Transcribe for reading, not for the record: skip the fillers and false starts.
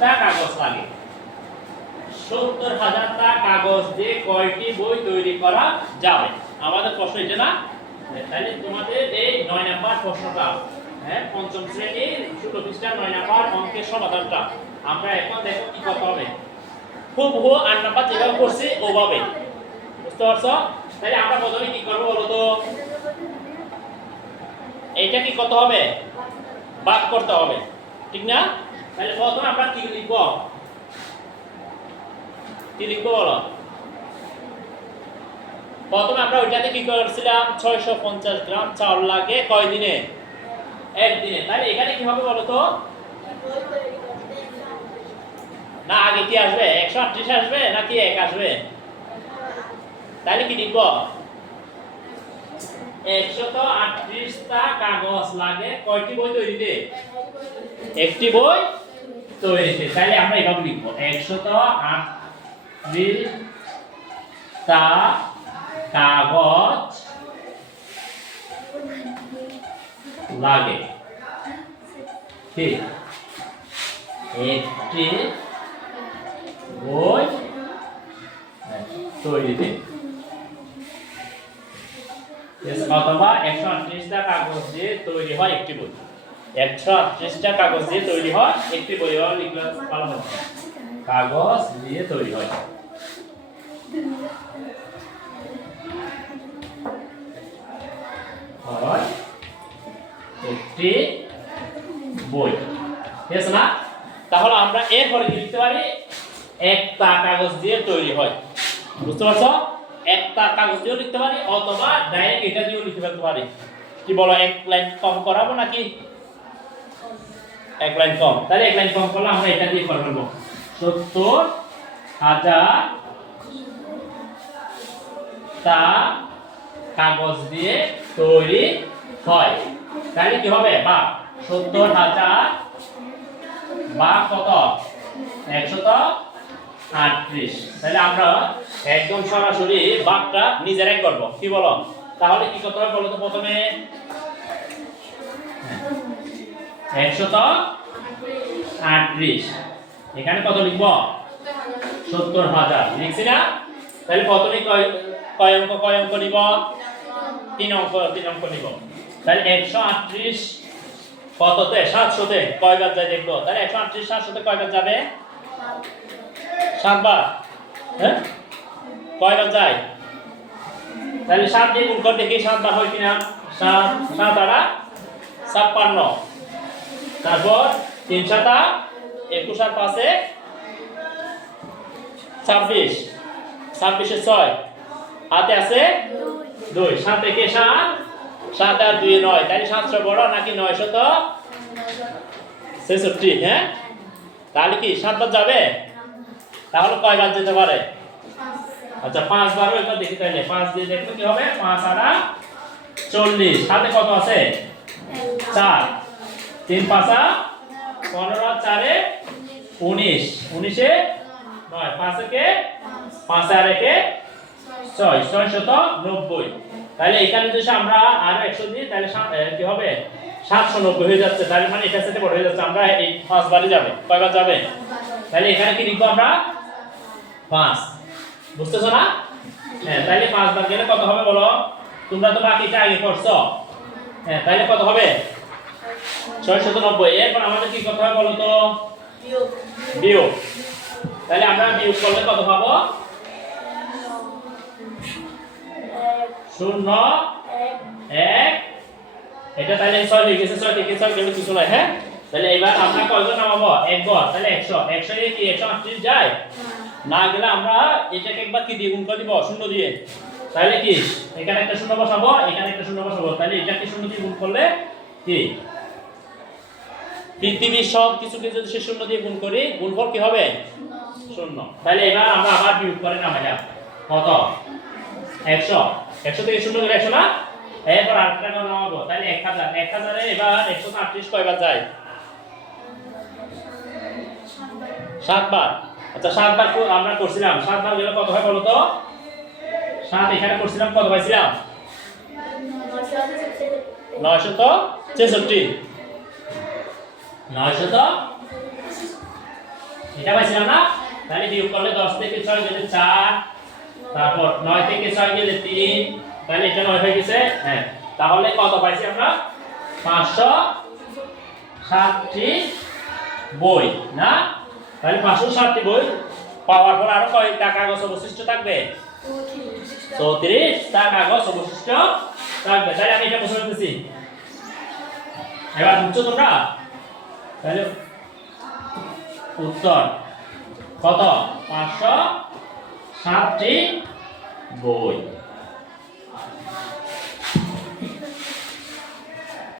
টা কাগজ লাগে। ৭০,০০০ টা কাগজ দিয়ে কয়টি বই তৈরি করা যাবে? আমাদের প্রশ্ন এটা না? তাহলে তোমাদের এই ৯ নাম্বার প্রশ্নটা, হ্যাঁ, পঞ্চম শ্রেণীর ১৬ পৃষ্ঠা ৯ নাম্বার অঙ্কের সমাধানটা আমরা এখন দেখো কি করতে হবে। হুবহু ৮ নাম্বার যেভাবে করছি ওভাবে, বুঝতে পারছো? তাহলে আমরা প্রথমে কি করব বলো তো? এইটা কি করতে হবে? ভাগ করতে হবে, ঠিক না? তাহলে প্রথমে আমরা কি লিখব? কি লিখব বলো? প্রথমে আমরা ওইটাতে কি করেছিলাম? ৬৫০ গ্রাম চাউল লাগে কয় দিনে? একদিনে। তাহলে এখানে কি হবে বলো তো? না, আগে কি আসবে? ১৩৮ আসবে নাকি ১ আসবে? তাহলে কি লিখব? ১৩৮ টা কাগজ লাগে কয়টি বই তৈরিতে? একটি বই তৈরিতে। তাহলে আমরা এভাবে লিখব, ১৩৮ টা কাগজ লাগে ঠিক একটি বই তৈরিতে, অথবা ১৩৮ টা কাগজ দিয়ে তৈরি হয় একটি বই। ১৩৮ টা কাগজ দিয়ে তৈরি হয় একটি বই। লিখলে ভালো হবে, কাগজ দিয়ে তৈরি হয়। একটি বই, ঠিক আছে না? তাহলে আমরা এরপরে কি লিখতে পারি? একটা কাগজ দিয়ে তৈরি হয়, বুঝতে পারছো? একটা কাগজ দিয়েও লিখতে পারি অথবা ডাইরেক্ট এটা দিয়েও লিখতে ফেলতে পারি। কি বলো, এক লাইন কম করাবো নাকি? এক লাইন কম। তাহলে এক লাইন কম করলে আমরা এটা দিয়ে করে ফেলবো, ৭০,০০০ টা কাগজ দিয়ে তৈরি হয়। তাহলে কি হবে? বা ৭০,০০০ বা কত? ১৩৮। তাহলে আমরা একদম সরাসরি ভাগটা নিজেরাই করব, কি বলো? তাহলে কি করতে হবে বলো তো? প্রথমে ১৩৮, এখানে কত লিখব? ৭০,০০০ লিখছি না? তাহলে প্রথমে কয় অঙ্ক নিব? ৩ অঙ্ক নিব। তাহলে ১৩৮ কততে? ৭০০তে কয়বার যায় দেখবো। তাহলে ১৩৮ ৭০০তে কয়বার যাবে? ৭ বার। হ্যাঁ, কয়বার যায়? তাহলে ৭ দিয়ে গুণ করে দেখি ৭ বার হয় কিনা। ৭ 7 আর ৫৬। তারপর ৩ ৭ ২১ আর ৫ ২৬, ২৬ ৬ হাতে আছে ২, ৭ থেকে ৭, ৭ আর ২ ৯। তাহলে ৭০০ বড় নাকি ৯৬৬? হ্যাঁ, তাহলে কি ৭ বার যাবে? তাহলে কয়বার যেতে পারে? আচ্ছা, ৫ বার। এবার দেখি, তাহলে ৫ দিয়ে দেখবো কি হবে। ৫ আর ৪০, হাতে কত আছে? ৪, ৩ ৫ ১৫ আর ৪ ১৯, ১৯ ৯, ৫ একে ৫ আর একে ৬, ৬৯০। তাহলে এখানে যদি আমরা আরো ১০০ দিই তাহলে কি হবে? ৭৯০ হয়ে যাচ্ছে। তাহলে মানে এটা সেটে বড় হয়ে যাচ্ছে। আমরা এই ৫ বারই যাবে। কয়বার যাবে? তাহলে এখানে কি লিখবো আমরা? ৫, বুঝতেছো না? হ্যাঁ, তাহলে ৫ বার গেলে কত হবে বলো? তোমরা তো বাকিটা আগে করছো। হ্যাঁ, তাহলে কত হবে? ৬৯০। এরপর আমাদের কি করতে হবে বলো তো? বিয়োগ। তাহলে আমরা বিয়োগ করলে কত পাবো? ০ ১। এটা তাহলে ৬ হয়ে গেছে। ৬ থেকে ৬ গেলে কিছু নাই। হ্যাঁ, তাহলে এবার আমরা কয়জন নামাবো? একবার। তাহলে ১০০। ১০০ এ কি ১৩৮ যায়? না গেলে আমরা এটাকে একবার কি দিয়ে গুণ করে দিব? ০ দিয়ে। তাহলে কি এখানে একটা ০ বসাবো, এখানে একটা ০ বসাবো। তাহলে এটাকে ০ দিয়ে গুণ করলে কি পৃথিবীর সব কিছুকে যদি সে ০ দিয়ে গুণ করি, গুণফল কি হবে? ০। তাহলে এবার আমরা আবার বিয়োগ করে নামাইলাম। কত? ১০০। ১০০ থেকে ০ গেলে ১০০ না? এরপর আরেকটা নামাবো। তাহলে ১০০০। ১০০০ এ এবার ১৩৮ কয়বার যায়? ৭ বার। আচ্ছা, ৭ বার আমরা করছিলাম। ৭ বার গেলে কত হয় বলো তো? ৭ এখানে করছিলাম, কত পাইছিলাম? ৯৬৬। ৯৬৬ এটা পাইছিলাম না? তাহলে বিয়োগ করলে 10 থেকে 6 গেলে 4, তারপর 9 থেকে 6 গেলে 3, তাহলে এটা 9 হয়ে গেছে। হ্যাঁ, তাহলে কত পাইছি আমরা? 560টি বই না? তাহলে 560টি বই পাওয়ার পর আরো কয়টা কাগজ অবশিষ্ট থাকবে? 34টা কাগজ অবশিষ্ট থাকবে। তাহলে আমি এটা বুঝতে পারতেছি। এবার বুঝছো তোমরা? তাহলে উত্তর কত? 560টি বই।